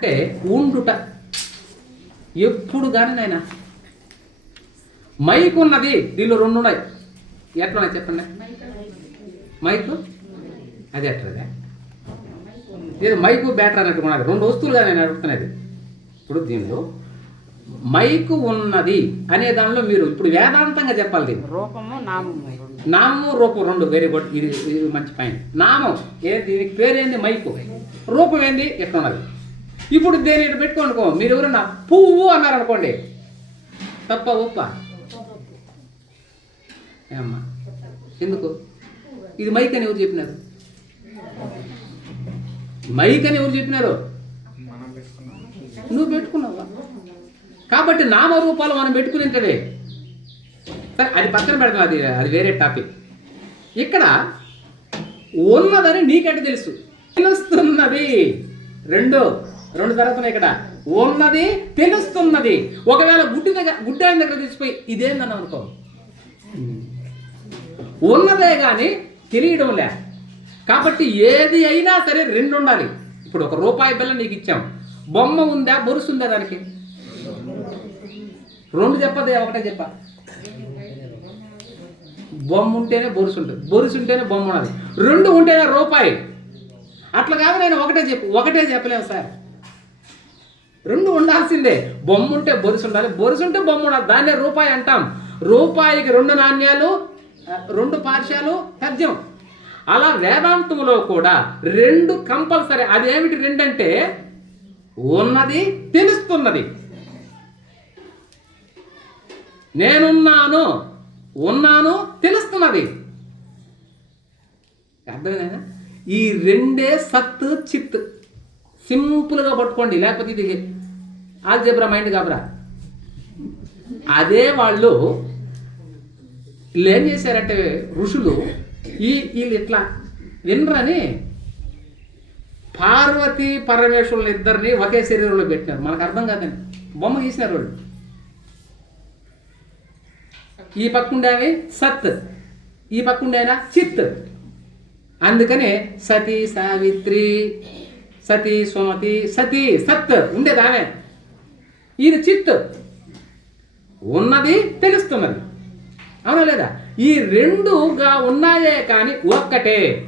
అంటే ఉండుట ఎప్పుడు కానీ నాయన. మైక్ ఉన్నది దీనిలో రెండు ఉన్నాయి ఎట్లున్నాయి చెప్పండి. మైకు? అది ఎట్లదే ఇది మైకు బ్యాటరీ అన్నట్టు ఉన్నది. రెండు వస్తువులుగా నేను అడుగుతున్నది. ఇప్పుడు దీనిలో మైకు ఉన్నది అనే దానిలో మీరు ఇప్పుడు వేదాంతంగా చెప్పాలి దీన్ని. రూపము నామము నామము రూపం రెండు వెరీ గుడ్ ఇది మంచి పాయింట్ నామం ఏ దీనికి పేరేంది? మైకు. రూపం ఏంది? ఎట్లున్నది? ఇప్పుడు దేని పెట్టుకోనుకో మీరు ఎవరన్నా పువ్వు అన్నారు అనుకోండి. తప్ప ఉప్ప ఏమ్మా? ఎందుకు? ఇది మైక్ అని ఎవరు చెప్పినారు? మైక్ అని ఎవరు చెప్పినారు? నువ్వు పెట్టుకున్నావా? కాబట్టి నామరూపాలు మనం పెట్టుకునేంటవే సరే అది పక్కన పెడతాం అది అది వేరే టాపిక్. ఇక్కడ ఉన్నదని నీకంటే తెలుసు. తెలుస్తున్నది. రెండో. రెండు జరుగుతున్నాయి ఇక్కడ. ఉన్నది తెలుస్తున్నది. ఒకవేళ గుడ్డి దగ్గర గుడ్డ ఆయన దగ్గర తీసిపోయి ఇదేందని అనుకో. ఉన్నదే కానీ తెలియడం లే. కాబట్టి ఏది అయినా సరే రెండు ఉండాలి. ఇప్పుడు ఒక రూపాయి బిల్ల నీకు ఇచ్చాం. బొమ్మ ఉందా బొరుసు ఉందా దానికి? రెండు చెప్పదే ఒకటే చెప్పా. బొమ్మ ఉంటేనే బొరుసు ఉంటుంది. బొరుసు ఉంటేనే బొమ్మ ఉన్నది. రెండు ఉంటేనే రూపాయి. అట్లా కాదు నేను ఒకటే చెప్పు ఒకటే చెప్పలేము సార్. రెండు ఉండాల్సిందే. బొమ్మ ఉంటే బొరుసు ఉండాలి. బొరుసు ఉంటే బొమ్మ ఉండాలి. దాన్నే రూపాయి అంటాం. రూపాయికి రెండు నాణ్యాలు రెండు పార్శ్యాలు తథ్యం అలా వేదాంతంలో కూడా రెండు కంపల్సరీ. అదేమిటి ఏమిటి రెండంటే ఉన్నది తెలుస్తున్నది. నేనున్నాను ఉన్నాను తెలుస్తున్నది. అర్థమైనా ఈ రెండే సత్ చిత్ సింపుల్గా పట్టుకోండి లేకపోతే ఇది ఆల్జబ్రా మైండ్ కాబరా అదే వాళ్ళు వీళ్ళు ఏం చేశారంటే ఋషులు ఈ వీళ్ళు ఇట్లా వినరని పార్వతి పరమేశ్వరుల ఇద్దరిని ఒకే శరీరంలో పెట్టినారు. మనకు అర్థం కాదండి. బొమ్మ గీసినారు వాళ్ళు. ఈ పక్కుండేవి సత్ ఈ పక్కుండేనా చిత్. అందుకనే సతీ సావిత్రి సతీ సుమతి సతీ సత్ ఉండేది ఆమె ఇది చిత్ ఉన్నది తెలుస్తున్నది. అవునా లేదా? ఈ రెండుగా ఉన్నాయే కానీ ఒక్కటే.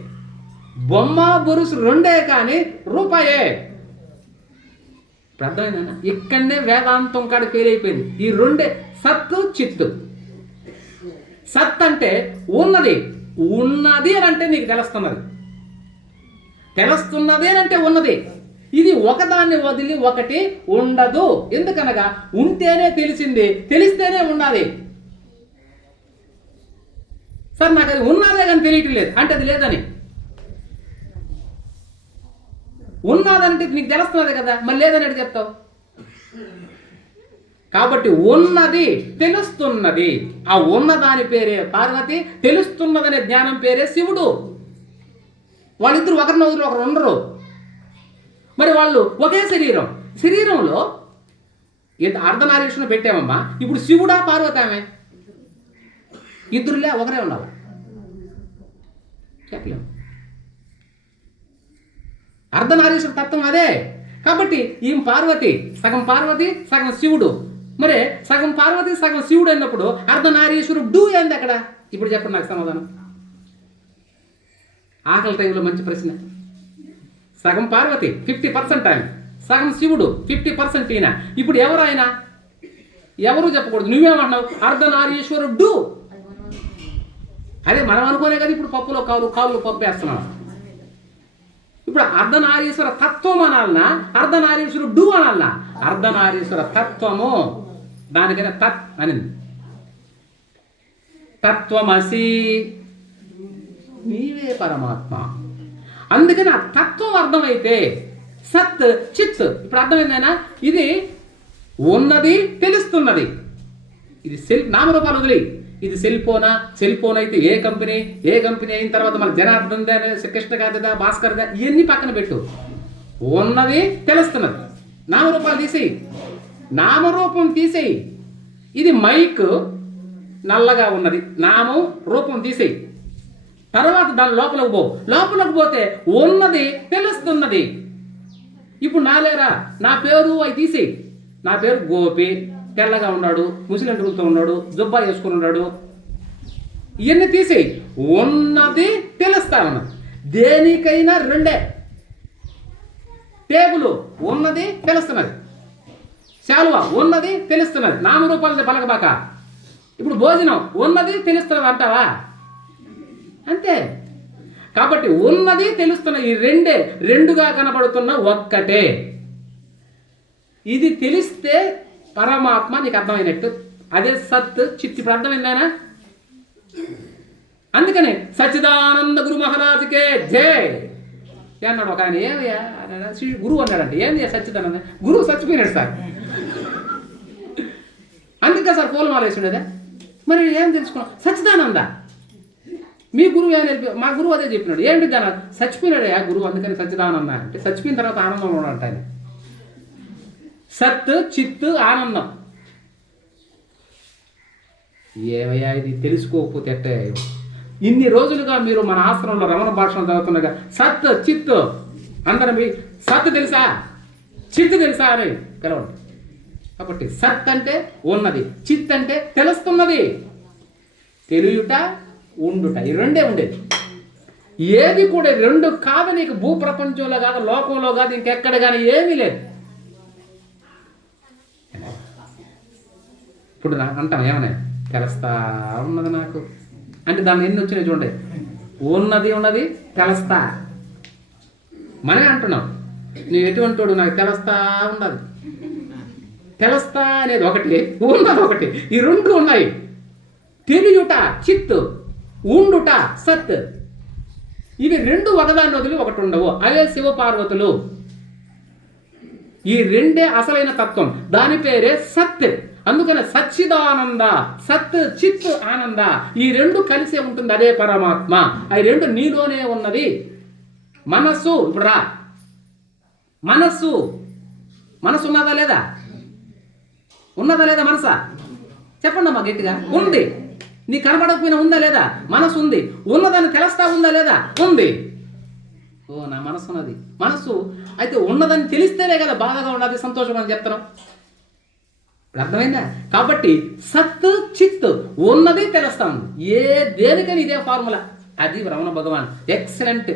బొమ్మ బురుసు రెండే కానీ రూపాయే. ఇప్పుడు అర్థమైందన్న ఇక్కడనే వేదాంతం కాడ ఫెయిల్ అయిపోయింది. ఈ రెండే సత్తు చిత్తు. సత్ అంటే ఉన్నది. ఉన్నది అని అంటే నీకు తెలుస్తున్నది. తెలుస్తున్నదేనంటే ఉన్నది. ఇది ఒకదాన్ని వదిలి ఒకటి ఉండదు. ఎందుకనగా ఉంటేనే తెలిసింది తెలిస్తేనే ఉన్నది. సార్ నాకు అది ఉన్నదే కానీ తెలియటం లేదు. అంటే అది లేదని. ఉన్నదంటే నీకు తెలుస్తున్నది కదా మరి లేదని అడిగి చెప్తావు? కాబట్టి ఉన్నది తెలుస్తున్నది. ఆ ఉన్నదాని పేరే పార్వతి తెలుస్తున్నదనే జ్ఞానం పేరే శివుడు. వాళ్ళిద్దరు ఒకరిని వదిలి ఒకరు ఉండరు. మరి వాళ్ళు ఒకే శరీరం. శరీరంలో ఇంత అర్ధనారీశ్వరం పెట్టామమ్మా? ఇప్పుడు శివుడా పార్వతి ఆమె? ఇద్దరులే ఒకరే ఉండాలి. చెప్పలేము. అర్ధనారీశ్వర తత్వం అదే. కాబట్టి ఈమె పార్వతి సగం పార్వతి సగం శివుడు. మరి సగం పార్వతి సగం శివుడు అన్నప్పుడు అర్ధనారీశ్వరుడు డూ ఏంది అక్కడ? ఇప్పుడు చెప్పండి నాకు సమాధానం. ఆకలి టైంలో మంచి ప్రశ్న. సగం పార్వతి ఫిఫ్టీ పర్సెంట్ ఆయన. సగం శివుడు ఫిఫ్టీ పర్సెంట్ ఈయన. ఇప్పుడు ఎవరు ఆయన? ఎవరు చెప్పకూడదు. నువ్వేమంటున్నావు? అర్ధనారీశ్వరుడు. అదే మనం అనుకోనే కదా ఇప్పుడు పప్పులో కాలు కాళ్ళు పప్పు వేస్తున్నాం. ఇప్పుడు అర్ధనారీశ్వర తత్వం అనాలనా? అర్ధనారీశ్వరుడు అనాలనా? అర్ధనారీశ్వర తత్వము. దానికైనా తత్ అనింది. తత్వమసి నీవే పరమాత్మ. అందుకని ఆ తత్వం అర్థమైతే సత్ చిత్. ఇప్పుడు అర్థమైందేనా ఇది ఉన్నది తెలుస్తున్నది. ఇది సెల్ నామరూపాలు వదిలి ఇది సెల్ ఫోనా సెల్ ఫోన్ అయితే ఏ కంపెనీ? ఏ కంపెనీ అయిన తర్వాత మన జనార్దన్ దా కృష్ణ కాదా భాస్కర్ దా ఇవన్నీ పక్కన పెట్టు. ఉన్నది తెలుస్తున్నది. నామరూపాలు తీసేయి. నామరూపం తీసేయి. ఇది మైక్ నల్లగా ఉన్నది. నామం రూపం తీసేయి. తర్వాత దాని లోపలికి పో. లోపలికి పోతే ఉన్నది తెలుస్తున్నది. ఇప్పుడు నాలేరా నా పేరు అవి తీసేయి నా పేరు గోపి. తెల్లగా ఉన్నాడు ముసిలెంటులతో ఉన్నాడు జుబ్బా వేసుకుని ఉన్నాడు. ఇవన్నీ తీసేయి ఉన్నది తెలుస్తా దేనికైనా రెండే. టేబుల్ ఉన్నది తెలుస్తున్నది. శాలువ ఉన్నది తెలుస్తున్నది. నామరూపాలది పలకబాక. ఇప్పుడు భోజనం ఉన్నది తెలుస్తున్నది అంటావా? అంతే. కాబట్టి ఉన్నది తెలుస్తున్న ఈ రెండే రెండుగా కనబడుతున్న ఒక్కటే. ఇది తెలిస్తే పరమాత్మ నీకు అర్థమైనట్టు. అదే సత్ చిత్తి ఇప్పుడు అర్థమైందేనా అందుకనే సచిదానంద గురు మహారాజుకే జై. ఏ అన్నాడు? ఒక ఆయన ఏమయ్యా? "శ్రీ- గురువు అన్నాడంటే. ఏంది సచ్చిదానంద? గురువు చచ్చిపోయినాడు సార్. అందుకే సార్ పూలమాల వేసి ఉండేదా? మరి ఏం తెలుసుకున్నాం సచ్చిదానంద. మీ గురువు ఏం నేర్పి మా గురువు అదే చెప్పినాడు. ఏంటి దాని చచ్చిపోయినాడు ఆ గురువు? అందుకని సచ్చిదానంద అంటే చచ్చిపోయిన తర్వాత ఆనందంలో ఉన్నాడంట ఆయన. సత్ చిత్ ఆనందం. ఏమయ్యా ఇది? తెలుసుకోకపోతే ఎట్టే? ఇన్ని రోజులుగా మీరు మన ఆశ్రమంలో రమణ భాషను చదువుతున్నాగా సత్ చిత్ అందరం మీ సత్ తెలుసా? చిత్ తెలుసా అని పిలవండి. కాబట్టి సత్ అంటే ఉన్నది. చిత్ అంటే తెలుస్తున్నది. తెలియట ఉండుట. ఈ రెండే ఉండేది. ఏది కూడా రెండు కాదు నీకు. భూప్రపంచంలో కాదు లోకంలో కాదు ఇంకెక్కడ కానీ ఏమీ లేదు. ఇప్పుడు నాకు అంటాం ఏమన్నా తెలుస్తా ఉన్నది నాకు. అంటే దాన్ని ఎన్ని వచ్చినాయి చూడండి. ఉన్నది ఉన్నది తెలుస్తా. మనమే అంటున్నాం. నువ్వు ఎటువంటి వాడు? నాకు తెలుస్తా ఉన్నది. తెలుస్తా అనేది ఒకటి ఉన్నది ఒకటి. ఈ రెండు ఉన్నాయి. తెలియుట చిత్తు. ఉండుట సత్. ఇవి రెండు ఒకదాని వదిలి ఒకటి ఉండవు. అవే శివపార్వతులు. ఈ రెండే అసలైన తత్వం. దాని పేరే సత్. అందుకనే సచ్చిదానంద సత్ చిత్ ఆనంద. ఈ రెండు కలిసే ఉంటుంది అదే పరమాత్మ. అవి రెండు నీలోనే ఉన్నది. మనస్సు ఇప్పుడు రా. మనస్సు. మనస్సు ఉన్నదా లేదా? ఉన్నదా లేదా మనసా? చెప్పండి అమ్మా గట్టిగా. ఉంది. నీ కనబడకపోయినా ఉందా లేదా? మనసు ఉంది. ఉన్నదాన్ని తెలుస్తా ఉందా లేదా? ఉంది. ఓ నా మనసు ఉన్నది. మనసు అయితే ఉన్నదని తెలిస్తేనే కదా బాధగా ఉన్నది సంతోషం అని చెప్తున్నాం. ఇప్పుడు అర్థమైందా? కాబట్టి సత్ చిత్ ఉన్నది తెలుస్తాం ఏ దేనికని ఇదే ఫార్ములా. అది రమణ భగవాన్. ఎక్సలెంట్.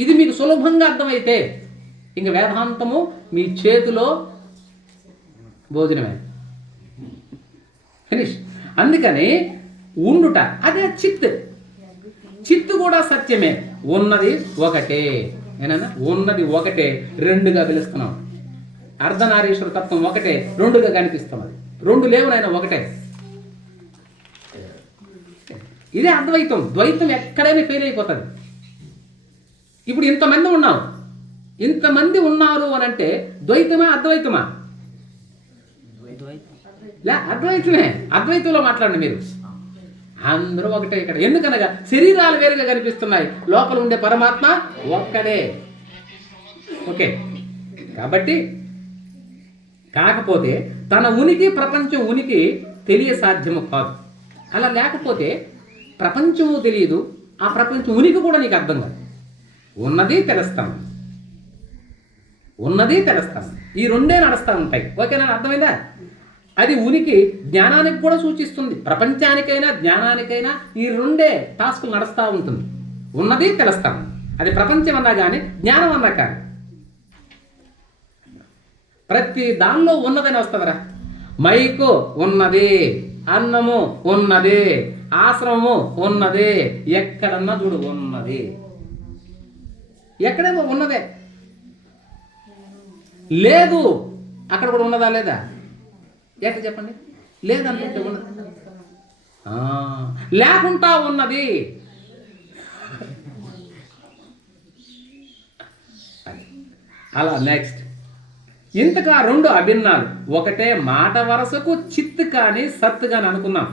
ఇది మీకు సులభంగా అర్థమైతే ఇంక వేదాంతము మీ చేతిలో భోజనమే. ఫినిష్. అందుకని ఉండుట అదే చిత్ చిత్తు కూడా సత్యమే. ఉన్నది ఒకటే. ఏనన్నా? ఉన్నది ఒకటే. రెండుగా పిలుస్తున్నాం. అర్ధనారీశ్వర తత్వం ఒకటే. రెండుగా కనిపిస్తున్నది రెండు లేవునైనా ఒకటే. ఇదే అద్వైతం. ద్వైతం ఎక్కడైనా ఫెయిల్ అయిపోతుంది. ఇప్పుడు ఇంతమంది ఉన్నాం. ఇంతమంది ఉన్నారు అని అంటే ద్వైతమా అద్వైతమా? లే అద్వైతమే అద్వైతంలో మాట్లాడండి మీరు. అందరూ ఒకటే ఇక్కడ. ఎందుకనగా శరీరాలు వేరుగా కనిపిస్తున్నాయి. లోపల ఉండే పరమాత్మ ఒక్కడే. ఓకే. కాబట్టి కాకపోతే తన ఉనికి ప్రపంచం ఉనికి తెలియ సాధ్యము కాదు. అలా లేకపోతే ప్రపంచము తెలియదు ఆ ప్రపంచం ఉనికి కూడా నీకు అర్థం కాదు. ఉన్నది తెలుస్తాం ఉన్నది తెలుస్తాం ఈ రెండే నడుస్తూ ఉంటాయి. ఓకేనా? అర్థమైందా? అది ఉనికి జ్ఞానానికి కూడా సూచిస్తుంది. ప్రపంచానికైనా జ్ఞానానికైనా ఈ రెండే టాస్కులు నడుస్తూ ఉంటుంది. ఉన్నది తెలుస్తాం. అది ప్రపంచం అన్నా కానీ జ్ఞానం అన్నా కానీ. ప్రతి దానిలో ఉన్నదని వస్తుందిరా. మైకు ఉన్నది అన్నము ఉన్నది ఆశ్రమము ఉన్నది ఎక్కడన్నా చూడు ఉన్నది. ఎక్కడేమో ఉన్నదే. లేదు అక్కడ కూడా ఉన్నదా లేదా? ఎక్కడ చెప్పండి? లేదనుకుంటే ఉన్నది లేకుండా ఉన్నది. అలా నెక్స్ట్ ఇంతగా రెండు అభిన్నాలు. ఒకటే మాట వరసకు చిత్ కానీ సత్ కానీ అనుకున్నాం.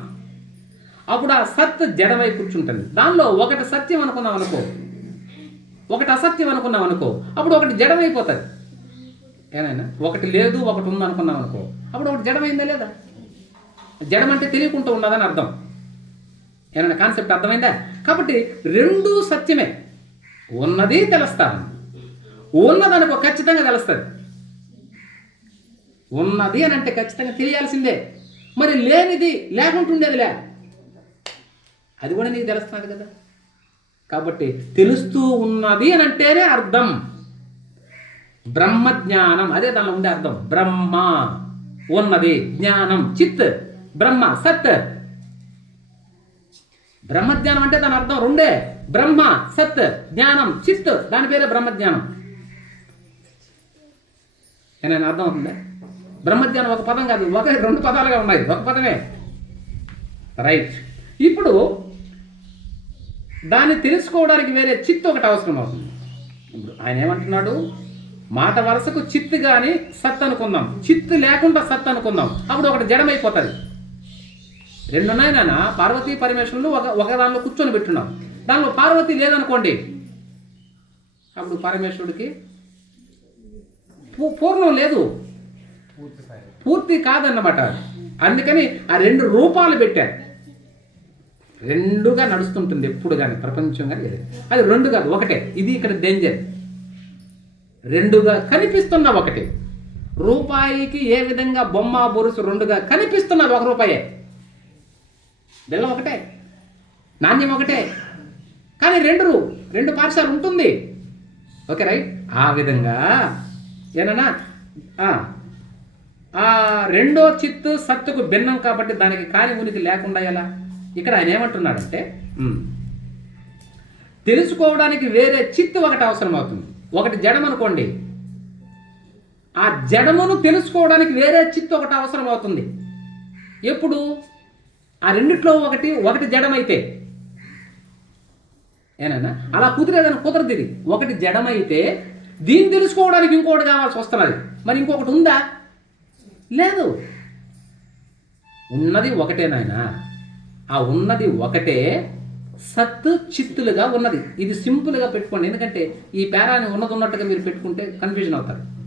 అప్పుడు ఆ సత్ జడమై కూర్చుంటుంది. దానిలో ఒకటి సత్యం అనుకున్నాం అనుకో. ఒకటి అసత్యం అనుకున్నాం అనుకో. అప్పుడు ఒకటి జడమైపోతుంది. ఏనైనా ఒకటి లేదు ఒకటి ఉంది అనుకున్నాం అనుకో. అప్పుడు ఒకటి జడమైందా లేదా? జడమంటే తెలియకుండా ఉన్నదని అర్థం. ఏమైనా కాన్సెప్ట్ అర్థమైందా? కాబట్టి రెండూ సత్యమే. ఉన్నది తెలుస్తాను ఉన్నదనుకో ఖచ్చితంగా తెలుస్తుంది. ఉన్నది అని అంటే ఖచ్చితంగా తెలియాల్సిందే. మరి లేనిది లేకుంటుండేదిలే అది కూడా నీకు తెలుస్తున్నది కదా. కాబట్టి తెలుస్తూ ఉన్నది అని అంటేనే అర్థం. బ్రహ్మ జ్ఞానం అదే దానిలో ఉండే అర్థం. బ్రహ్మ ఉన్నది. జ్ఞానం. చిత్. బ్రహ్మ సత్. బ్రహ్మజ్ఞానం అంటే దాని అర్థం రెండే. బ్రహ్మ సత్ జ్ఞానం చిత్. దాని పేరే బ్రహ్మజ్ఞానం. ఏమైనా అర్థం అవుతుందా? బ్రహ్మజ్ఞానం ఒక పదం కాదు. ఒక రెండు పదాలుగా ఉన్నాయి. ఒక పదమే. రైట్. ఇప్పుడు దాన్ని తెలుసుకోవడానికి వేరే చిత్ ఒకటి అవసరం అవుతుంది ఇప్పుడు ఆయన ఏమంటున్నాడు? మాట వరుసకు చిత్ కానీ సత్ అనుకుందాం. చిత్ లేకుండా సత్ అనుకుందాం. అప్పుడు ఒకటి జడమైపోతుంది. రెండు ఉన్నాయి నాన్న. పార్వతీ పరమేశ్వరులు ఒక ఒక దానిలో కూర్చొని పెట్టున్నాం దానిలో పార్వతి లేదనుకోండి. అప్పుడు పరమేశ్వరుడికి పూ- పూర్ణం లేదు. పూర్తి కాదన్నమాట. అందుకని ఆ రెండు రూపాలు పెట్టారు. రెండుగా నడుస్తుంటుంది ఎప్పుడు కానీ ప్రపంచం కానీ అది రెండు కాదు ఒకటే. ఇది ఇక్కడ డేంజర్ రెండుగా కనిపిస్తున్న ఒకటి. రూపాయికి ఏ విధంగా బొమ్మ బొరుసు రెండుగా కనిపిస్తున్నది ఒక రూపాయే? బెల్లం ఒకటే నాణ్యం ఒకటే కానీ రెండు రెండు పాఠశాల ఉంటుంది. Okay right? ఆ విధంగా ఏనన్నా? ఆ, రెండో చిత్తు సత్తుకు భిన్నం కాబట్టి దానికి కాని ఉనికి లేకుండా ఎలా? ఇక్కడ ఆయన ఏమంటున్నాడంటే తెలుసుకోవడానికి వేరే చిత్తు ఒకటి అవసరం అవుతుంది ఒకటి జడం అనుకోండి. ఆ జడమును తెలుసుకోవడానికి వేరే చిత్తు ఒకటి అవసరం అవుతుంది ఎప్పుడు? ఆ రెండిట్లో ఒకటి ఒకటి జడమైతే. ఏనన్నా? అలా కుదిరేదని కుదరదు ఇది. ఒకటి జడమైతే దీన్ని తెలుసుకోవడానికి ఇంకోటి కావాల్సి వస్తున్నది. మరి ఇంకొకటి ఉందా? లేదు. ఉన్నది ఒకటే నాయన. ఆ ఉన్నది ఒకటే సత్తు చిత్తులుగా ఉన్నది. ఇది సింపుల్గా పెట్టుకోండి. ఎందుకంటే ఈ పేరాన్ని ఉన్నది ఉన్నట్టుగా మీరు పెట్టుకుంటే కన్ఫ్యూజన్ అవుతారు.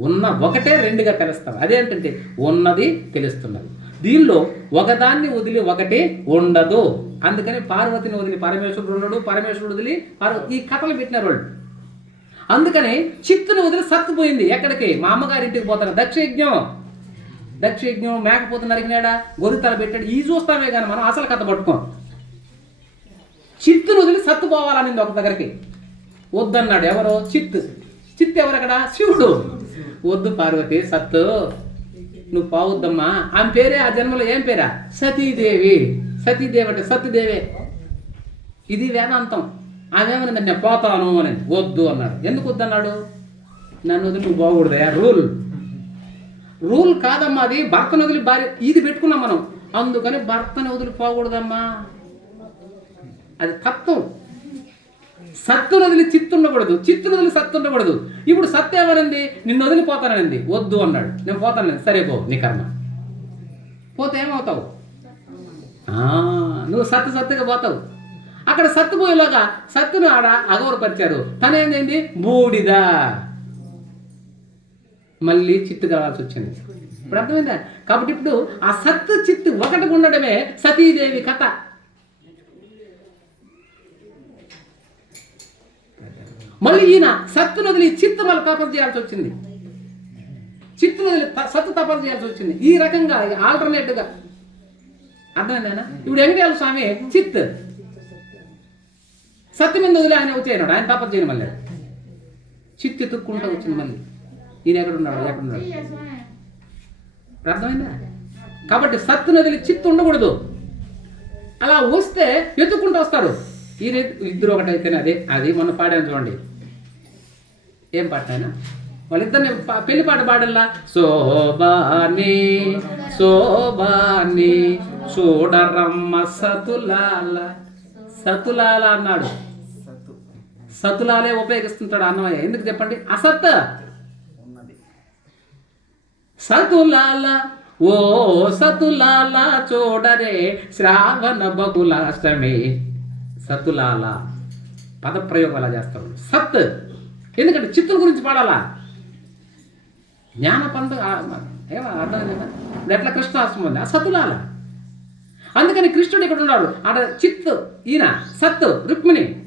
ఉన్న ఒకటే రెండుగా పిలుస్తారు అదేంటంటే ఉన్నది తెలుస్తున్నది. దీనిలో ఒకదాన్ని వదిలి ఒకటి ఉండదు. అందుకని పార్వతిని వదిలి పరమేశ్వరుడు ఉండడు పరమేశ్వరుడు వదిలి పార్వతి ఈ కథలు పెట్టినారు వాళ్ళు. అందుకని చిత్తును వదిలి సత్తు పోయింది. ఎక్కడికి? మా అమ్మగారింటికి పోతారు. దక్షయజ్ఞం. దక్షయజ్ఞం దక్ష యజ్ఞం మేకపోతు గొరితల పెట్టాడు. ఈ చూస్తామే కానీ మనం అసలు కథ పట్టుకోం. చిత్తును వదిలి సత్తు పోవాలనింది ఒక దగ్గరికి. వద్దన్నాడు ఎవరు? చిత్తు. చిత్తు ఎవరు అక్కడ శివుడు. వద్దు పార్వతి సత్తు. నువ్వు పోవద్దమ్మా. ఆమె పేరే ఆ జన్మలో ఏం పేరా? సతీదేవి. సతీదేవి అంటే సత్యదేవే. ఇది వేదాంతం. ఆమె ఏమనింది నేను పోతాను అని. వద్దు అన్నాడు. ఎందుకు వద్దన్నాడు? నన్ను వదిలి నువ్వు పోకూడదయా రూల్. రూల్ కాదమ్మా అది. భర్తను వదిలి భార్య ఇది పెట్టుకున్నాం మనం. అందుకని భర్తను వదిలి పోకూడదమ్మా. అది తత్వం. సత్తును వదిలి చిత్తు ఉండకూడదు. చిత్తును వదిలి సత్తు ఉండకూడదు. ఇప్పుడు సత్తు ఏమనింది? నిన్ను వదిలిపోతానండి వద్దు అన్నాడు. నేను పోతాను సరే పో నీ కర్మ. పోతే ఏమవుతావు? ఆ, నువ్వు సత్తు సత్తుగా పోతావు. అక్కడ సత్తు పోయేలాగా సత్తును ఆడ అగౌరపరిచారు తనేంది బూడిద. మళ్ళీ చిత్తు కావాల్సి వచ్చింది. ఇప్పుడు అర్థమైందా? కాబట్టి ఇప్పుడు ఆ సత్తు చిత్తు ఒకటి ఉండడమే సతీదేవి కథ. మళ్ళీ ఈయన సత్తు వదిలి చిత్తు మళ్ళీ తపస్సు చేయాల్సి వచ్చింది. చిత్తు వదిలి సత్తు తపస్సు చేయాల్సి వచ్చింది. ఈ రకంగా ఆల్టర్నేట్గా. అర్థమైందేనా? ఇప్పుడు వెంకటేశ్వర స్వామి చిత్ సత్తు మీద వదిలి ఆయన వచ్చేయనాడు ఆయన తపస్సు చేయను మళ్ళీ. చిత్ ఎత్తుక్కుంటూ వచ్చింది మళ్ళీ. ఈయన ఎక్కడున్నాడు? ఎక్కడున్నాడు? అర్థమైందా? కాబట్టి సత్తు నదిలి చిత్తు ఉండకూడదు. అలా వస్తే ఎత్తుక్కుంటూ వస్తారు. ఈ రీ- ఇద్దరు ఒకటైతేనే అదే అది మొన్న పాడాను చూడండి. ఏం పాట ఆయన? వాళ్ళిద్దరిని పా- పెళ్ళి పాట పాడల్లా? శోభాని శోభాని చూడరమ్మ సతులాల. సతులాల అన్నాడు. సతులాలే ఉపయోగిస్తుంటాడు అన్నమయ్య. ఎందుకు చెప్పండి? అసత్. సతులాల ఓ సతులాల చూడరే శ్రావణ బహుళాష్టమి. సతులాల పదప్రయోగం అలా చేస్తాడు సత్. ఎందుకంటే చిత్తుల గురించి పాడాలా? జ్ఞాన పండు ఏమో అర్థం కదా ఎట్లా కృష్ణ ఉంది? ఆ సతులాల. అందుకని కృష్ణుడు ఇక్కడ ఉన్నాడు. ఆడ చిత్తు ఈయన సత్ రుక్మిణి.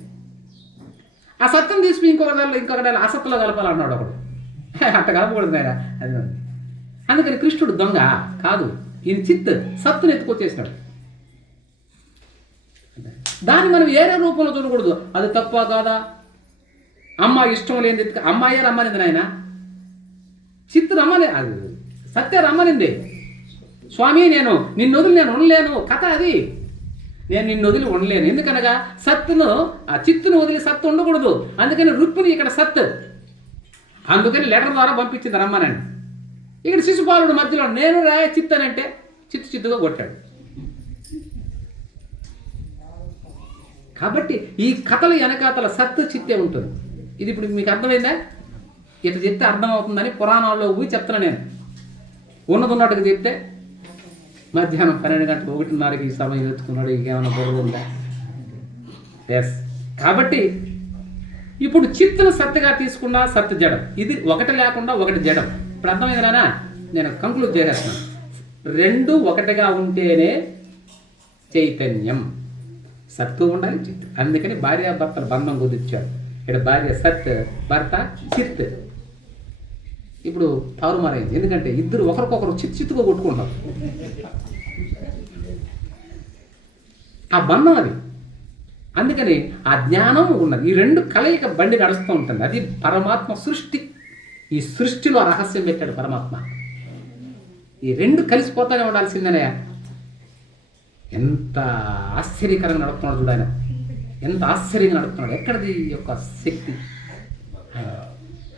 ఆ సత్యం తీసుకుని ఇంకొక దానిలో ఇంకొక దానిలో అసత్తులో కలపాలన్నాడు ఒకడు. అట్ట కలపకూడదు ఆయన అది అందుకని కృష్ణుడు దొంగ కాదు. ఈయన చిత్ సత్తుని ఎత్తుకొచ్చేసినాడు. దాన్ని మనం ఏరే రూపంలో చూడకూడదు. అది తప్ప కాదా? అమ్మ ఇష్టం లేనిది ఎత్తుక అమ్మాయే రమ్మనింది నాయన. చిత్తు రమ్మని అది సత్య రమ్మనింది. స్వామి నేను నిన్ను వదిలి నేను ఉండలేను. కథ అది. నేను నిన్ను వదిలి ఉండలేను. ఎందుకనగా సత్తును ఆ చిత్తును వదిలి సత్తు ఉండకూడదు. అందుకని రుక్మిణి ఇక్కడ సత్ అందుకని లెటర్ ద్వారా పంపించింది రమ్మనండి. ఇక్కడ శిశుపాలుడు మధ్యలో నేను రాయ చిత్తనంటే చిత్తు చిత్తుగా కొట్టాడు. కాబట్టి ఈ కథల వెనకాతల సత్తు చిత్తే ఉంటుంది. ఇది ఇప్పుడు మీకు అర్థమైందా? ఇట్లా చెప్తే అర్థం అవుతుందని పురాణాల్లో పోయి చెప్తున్నా నేను. ఉన్నది ఉన్నట్టుగా చెప్తే మధ్యాహ్నం పన్నెండు గంటల ఒకటిన్నరకి ఈ సమయం ఎత్తుకున్నాడు ఇంకేమైనా బుర్ర ఉందా? ఎస్ కాబట్టి ఇప్పుడు చిత్తును సత్తుగా తీసుకున్నా సత్తు జడం. ఇది ఒకటి లేకుండా ఒకటి జడం. ఇప్పుడు అర్థమైందా నేను కంక్లూడ్ చేసేస్తాను రెండు ఒకటిగా ఉంటేనే చైతన్యం. సత్తు ఉండాలి చిత్. అందుకని భార్యాభర్తల బంధం కుదిర్చాడు. ఇక్కడ భార్య సత్ భర్త చిత్. ఇప్పుడు తారుమారైంది. ఎందుకంటే ఇద్దరు ఒకరికొకరు చిత్ చిత్తుగా కొట్టుకుంటారు. ఆ బంధం అది. అందుకని ఆ జ్ఞానం ఉన్నది. ఈ రెండు కలయిక బండి నడుస్తూ ఉంటుంది. అది పరమాత్మ సృష్టి. ఈ సృష్టిలో రహస్యం పెట్టాడు పరమాత్మ. ఈ రెండు కలిసిపోతానే ఉండాల్సిందనే ఎంత ఆశ్చర్యకరంగా నడుపుతున్నాడు ఆయన. ఎంత ఆశ్చర్యంగా నడుపుతున్నాడు. ఎక్కడిది యొక్క శక్తి?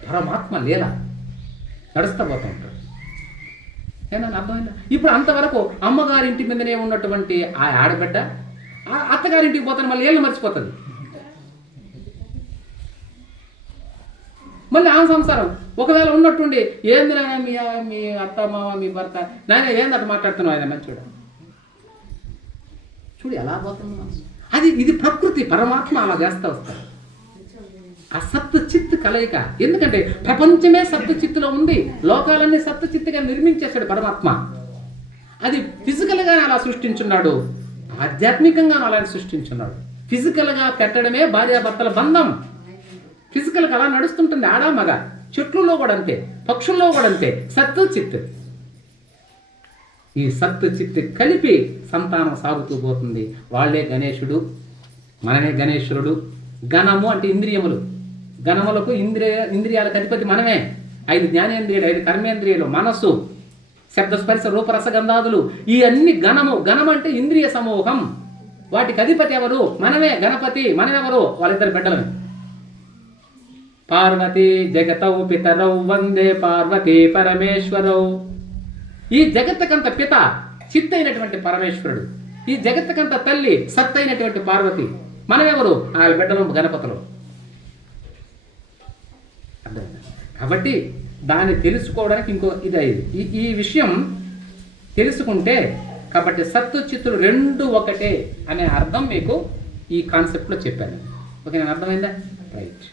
పరమాత్మ లీల. నడుస్తూ పోతూ ఉంటాడు. ఏనా అర్థమైందా? ఇప్పుడు అంతవరకు అమ్మగారింటి మీదనే ఉన్నటువంటి ఆ ఆడబిడ్డ ఆ అత్తగారింటికి పోతాను మళ్ళీ ఏళ్ళు మర్చిపోతుంది మళ్ళీ ఆ సంసారం. ఒకవేళ ఉన్నట్టుండి ఏంది నాయన మీ మీ అత్త మామ మీ భర్త? నాయన ఏందట మాట్లాడుతున్నావు ఆయన మంచివాడు? చూడు ఎలా పోతుంది మనసు. అది ఇది ప్రకృతి పరమాత్మ అలా చేస్తా వస్తారు. ఆ సత్తు చిత్తు కలయిక. ఎందుకంటే ప్రపంచమే సత్తు చిత్తులో ఉంది లోకాలన్నీ సత్తు చిత్తుగా నిర్మించేశాడు పరమాత్మ. అది ఫిజికల్గా అలా సృష్టించున్నాడు. ఆధ్యాత్మికంగా అలా సృష్టించున్నాడు. ఫిజికల్గా పెట్టడమే భార్యాభర్తల బంధం. ఫిజికల్గా అలా నడుస్తుంటుంది ఆడా మగ. చెట్లలో కూడా అంతే పక్షుల్లో కూడా అంతే సత్తు చిత్తు. ఈ సత్తు చిత్తు కలిపి సంతానం సాగుతూ పోతుంది. వాళ్ళే గణేశుడు మనమే గణేశ్వరుడు. గణము అంటే ఇంద్రియములు. గణములకు ఇంద్రియ ఇంద్రియాలకు అధిపతి మనమే. ఐదు జ్ఞానేంద్రియాలు ఐదు కర్మేంద్రియాలు మనస్సు శబ్దస్పర్శ రూపరసగంధాదులు. ఈ అన్ని గణము గణం అంటే ఇంద్రియ సమూహం. వాటికి అధిపతి ఎవరు? మనమే. గణపతి మనమెవరు? వాళ్ళిద్దరు బిడ్డలమే. పార్వతి జగతౌ పితరౌ వందే పార్వతీ పరమేశ్వరౌ. ఈ జగత్తుకంత పిత చిత్తైనటువంటి పరమేశ్వరుడు. ఈ జగత్తుకంత తల్లి సత్తైనటువంటి పార్వతి. మనమెవరు? ఆ బిడ్డలు గణపతులు. కాబట్టి దాన్ని తెలుసుకోవడానికి ఇంకో ఇది అయింది. ఈ ఈ విషయం తెలుసుకుంటే కాబట్టి సత్తు చిత్తులు రెండు ఒకటే అనే అర్థం మీకు ఈ కాన్సెప్ట్లో చెప్పాను. ఓకే నేను అర్థమైందా? రైట్